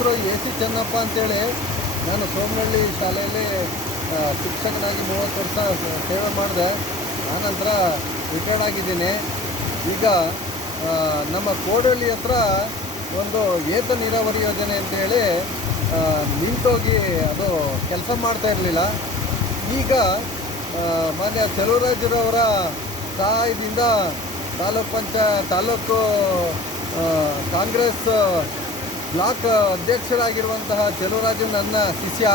ಹೆಸರು A C Chennappa ಅಂತೇಳಿ. ನಾನು ಸೋಮನಹಳ್ಳಿ ಶಾಲೆಯಲ್ಲಿ ಶಿಕ್ಷಕನಾಗಿ 30 ವರ್ಷ ಸೇವೆ ಮಾಡಿದೆ. ಆನಂತರ ರಿಟೈರ್ಡ್ ಆಗಿದ್ದೀನಿ. ಈಗ ನಮ್ಮ ಕೋಡಹಳ್ಳಿ ಹತ್ರ ಒಂದು ಏತ ನೀರಾವರಿ ಯೋಜನೆ ಅಂತೇಳಿ ನಿಂತೋಗಿ ಅದು ಕೆಲಸ ಮಾಡ್ತಾ ಇರಲಿಲ್ಲ. ಈಗ ಮಾನ್ಯ ಚೆಲುವರಾಜರವರ ಸಹಾಯದಿಂದ ತಾಲೂಕು ಕಾಂಗ್ರೆಸ್ ಬ್ಲಾಕ್ ಅಧ್ಯಕ್ಷರಾಗಿರುವಂತಹ ಚೆಲುವರಾಜು ನನ್ನ ಶಿಷ್ಯ.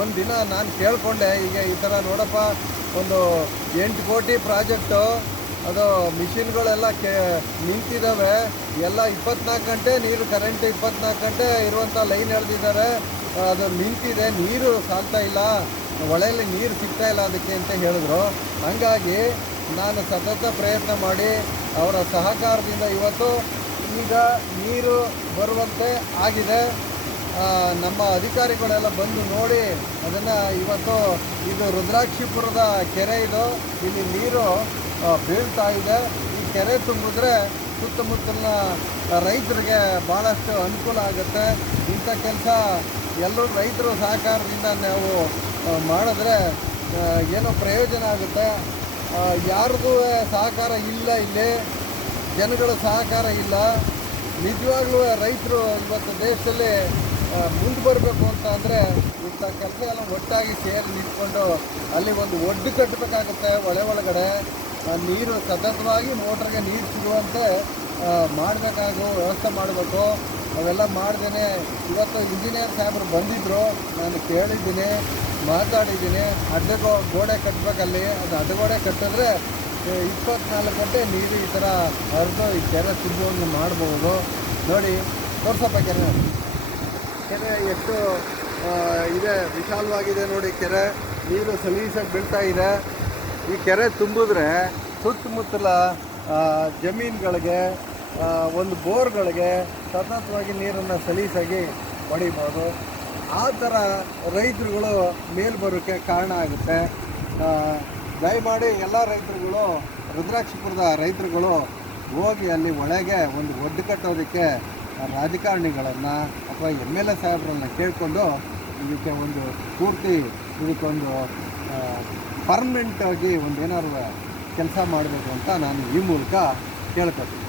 ಒಂದು ದಿನ ನಾನು ಕೇಳಿಕೊಂಡೆ, ಈಗ ಈ ಥರ ನೋಡಪ್ಪ, ಒಂದು 8 ಕೋಟಿ ಪ್ರಾಜೆಕ್ಟು, ಅದು ಮಿಷಿನ್ಗಳೆಲ್ಲ ನಿಂತಿದ್ದಾವೆ, ಎಲ್ಲ 24 ಗಂಟೆ ನೀರು, ಕರೆಂಟ್ 24 ಗಂಟೆ ಇರುವಂಥ ಲೈನ್ ಎಳೆದಿದ್ದಾರೆ, ಅದು ನಿಂತಿದೆ, ನೀರು ಸಾಲ್ತಾ ಇಲ್ಲ, ಹೊಳೆಯಲ್ಲಿ ನೀರು ಸಿಗ್ತಾ ಇಲ್ಲ ಅದಕ್ಕೆ ಅಂತ ಹೇಳಿದ್ರು. ಹಾಗಾಗಿ ನಾನು ಸತತ ಪ್ರಯತ್ನ ಮಾಡಿ ಅವರ ಸಹಕಾರದಿಂದ ಇವತ್ತು ಈಗ ನೀರು ಬರುವಂತೆ ಆಗಿದೆ. ನಮ್ಮ ಅಧಿಕಾರಿಗಳೆಲ್ಲ ಬಂದು ನೋಡಿ ಅದನ್ನು ಇವತ್ತು, ಇದು ರುದ್ರಾಕ್ಷಿಪುರದ ಕೆರೆ, ಇಲ್ಲಿ ನೀರು ಬೀಳ್ತಾ ಇದೆ. ಈ ಕೆರೆ ತುಂಬಿದ್ರೆ ಸುತ್ತಮುತ್ತಲಿನ ರೈತರಿಗೆ ಭಾಳಷ್ಟು ಅನುಕೂಲ ಆಗುತ್ತೆ. ಇಂಥ ಕೆಲಸ ಎಲ್ಲರೂ ರೈತರು ಸಹಕಾರದಿಂದ ನಾವು ಮಾಡಿದ್ರೆ ಏನೋ ಪ್ರಯೋಜನ ಆಗುತ್ತೆ. ಯಾರಿಗೂ ಸಹಕಾರ ಇಲ್ಲ, ಇಲ್ಲಿ ಜನಗಳ ಸಹಕಾರ ಇಲ್ಲ. ನಿಜವಾಗ್ಲೂ ರೈತರು ಇವತ್ತು ದೇಶದಲ್ಲಿ ಮುಂದೆ ಬರಬೇಕು ಅಂತ ಅಂದರೆ ಇಂಥ ಕೆಲಸ ಎಲ್ಲ ಒಟ್ಟಾಗಿ ಸೇರಿ ನಿಂತ್ಕೊಂಡು ಅಲ್ಲಿ ಒಂದು ಒಡ್ಡು ಕಟ್ಟಬೇಕಾಗುತ್ತೆ. ಒಳಗಡೆ ನೀರು ಸತತವಾಗಿ ಮೋಟ್ರಿಗೆ ನೀರು ಸಿಗುವಂತೆ ವ್ಯವಸ್ಥೆ ಮಾಡಬೇಕು. ಅವೆಲ್ಲ ಮಾಡ್ದೇ ಇವತ್ತು ಇಂಜಿನಿಯರ್ ಸಾಹೇಬರು ಬಂದಿದ್ದರು, ನಾನು ಕೇಳಿದ್ದೀನಿ, ಮಾತಾಡಿದ್ದೀನಿ. ಗೋಡೆ ಕಟ್ಟಬೇಕಲ್ಲಿ, ಅದು ಅಡ್ಡಗೋಡೆ ಕಟ್ಟಿದ್ರೆ 24 ಗಂಟೆ ನೀರು ಈ ಥರ ಹರಿದು ಈ ಕೆರೆ ತುಂಬುವಂಗೆ ಮಾಡ್ಬೋದು. ನೋಡಿ, ತೋರ್ಸಪ್ಪ ಕೆರೆ ಎಷ್ಟು ಇದೆ, ವಿಶಾಲವಾಗಿದೆ ನೋಡಿ ಕೆರೆ. ನೀರು ಸಲೀಸಾಗಿ ಬೀಳ್ತಾ ಇದೆ. ಈ ಕೆರೆ ತುಂಬಿದ್ರೆ ಸುತ್ತಮುತ್ತಲ ಜಮೀನುಗಳಿಗೆ, ಒಂದು ಬೋರ್ಗಳಿಗೆ ಸತತವಾಗಿ ನೀರನ್ನು ಸಲೀಸಾಗಿ ಹೊಡಿಬೋದು. ಆ ಥರ ರೈತರುಗಳು ಮೇಲ್ ಬರೋಕ್ಕೆ ಕಾರಣ ಆಗುತ್ತೆ. ದಯಮಾಡಿ ಎಲ್ಲ ರೈತರುಗಳು, ರುದ್ರಾಕ್ಷಿಪುರದ ರೈತರುಗಳು ಹೋಗಿ ಅಲ್ಲಿ ಒಳಗೆ ಒಂದು ಒಡ್ಡು ಕಟ್ಟೋದಕ್ಕೆ ರಾಜಕಾರಣಿಗಳನ್ನು ಅಥವಾ MLA ಸಾಹೇಬ್ರನ್ನ ಕೇಳಿಕೊಂಡು ಇದಕ್ಕೆ ಒಂದು ಪೂರ್ತಿ, ಇದಕ್ಕೊಂದು ಪರ್ಮನೆಂಟಾಗಿ ಒಂದು ಏನಾದ್ರು ಕೆಲಸ ಮಾಡಬೇಕು ಅಂತ ನಾನು ಈ ಮೂಲಕ ಕೇಳ್ಕೊತೀನಿ.